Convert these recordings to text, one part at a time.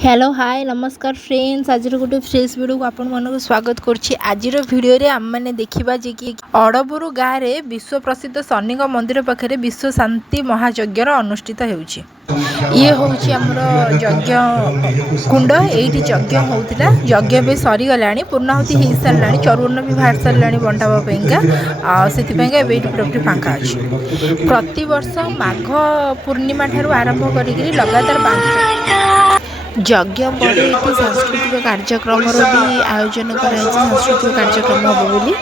Hello hi नमस्कार friends आज गोटे फ्रेश वीडियो को आपण मन स्वागत करछि। आज वीडियो रे आम मैंने देखा जे कि अड़बुरु गाँव में विश्व प्रसिद्ध शनि मंदिर पाखे विश्व शांति महायज्ञ अनुष्ठित होउछि। ये होउछि हमर यज्ञ कुंड एठी यज्ञ होउतिला। यज्ञ बे सरी गलानी पूर्णाहुति हो सारानी चरुर्ण भी बाहर सारानी बंटाबा पैंका सेति पैंका एबे पूरा फांका अछि। प्रति वर्ष माघ पूर्णिमा ठारू आरंभ करी लगातार 5 यज्ञ पड़े ये सांस्कृतिक कार्यक्रम भी आयोजन कराई। सांस्कृतिक कार्यक्रम हम बोली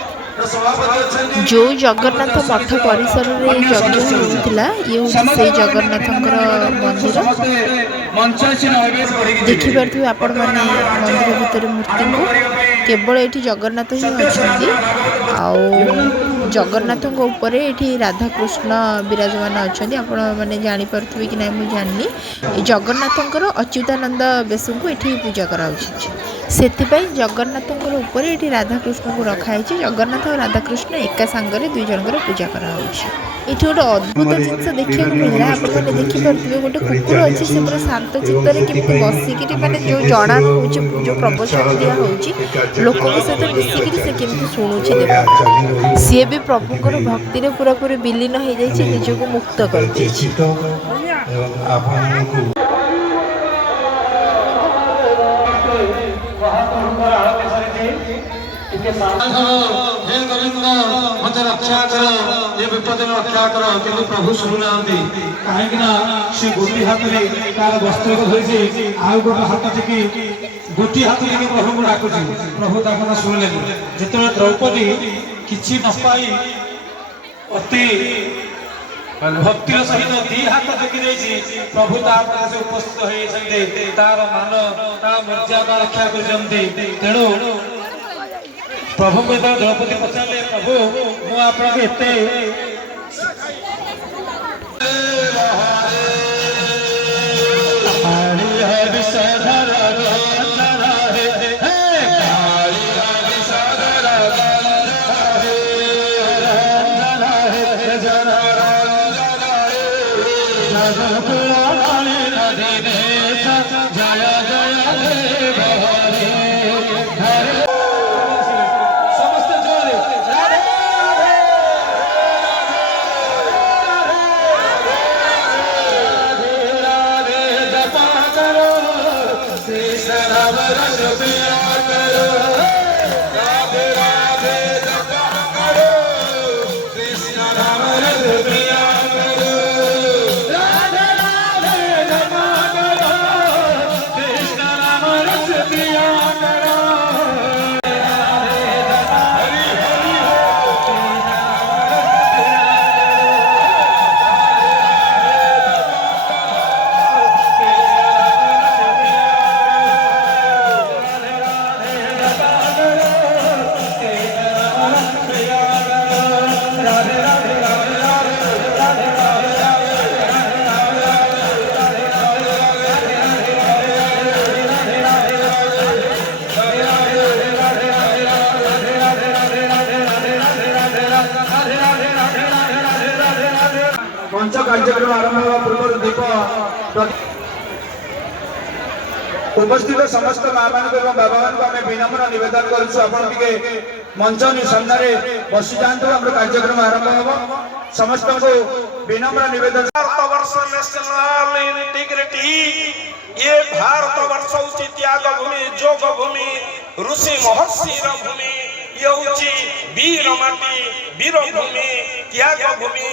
जो जगन्नाथ मठ परिसर में यज्ञ होता ये हूँ से जगन्नाथ मंदिर देखिपे आपण मैंने मंदिर भितर मूर्ति को केवल ये जगन्नाथ ही अच्छा जगन्नाथ ऊपर ये राधाकृष्ण विराजमान अच्छा आपण मैंने जापे कि ना मुझे जानी जगन्नाथर अच्युतानंद बेश को ये पूजा कराई जगन्नाथ ऊपर ये राधाकृष्ण को रखाई। जगन्नाथ और राधाकृष्ण एका सांगरे दुई जनकर पूजा कराई। ये गोटे अद्भुत जिनस देखा मिलला आपने देखिपे गोटे कुकुर अच्छी से पूरा शांत चित्तर केमती बसिकी माने जो जना हो जो प्रवचन दिया हो लोक सहित मिसिकी से केमती शुणुचे सी भी प्रभुकर भक्ति पूरा पूरी विलीन हो जाए निजक मुक्त कर रक्षा कर ये विपद में रक्षा कर कि प्रभु शुणुना कहीं से गोटी हाथ में तार वस्त्र को धरी आउ गोटे हाथ टेकी गोटी हाथ लेकिन प्रभु को डाकुची प्रभु ताकना शुणिले जिते द्रौपदी किछि न पाई अति भक्तिर सहित दी हाथ टेकी प्रभु से उपस्थित होती तार मान ता मर्यादा रक्षा कर तेणु प्रभु को द्रौपदी पचारे प्रभु मुझे मंच कार्यक्रम आरंभ होगा पूर्व दीप उपस्थित समस्त माँ मान बाबा मान विनम्र नवेदन करें मंच सामने बसी जातु आम कार्यक्रम आरंभ हम समस्त को विनम्र नवेदन। भारतवर्ष नेशनल इंटीग्रिटी ये भारतवर्ष हूँ त्याग भूमि जोग भूमि ऋषि महर्षि भूमि ये हूँ वीर माटी वीर भूमि त्याग भूमि।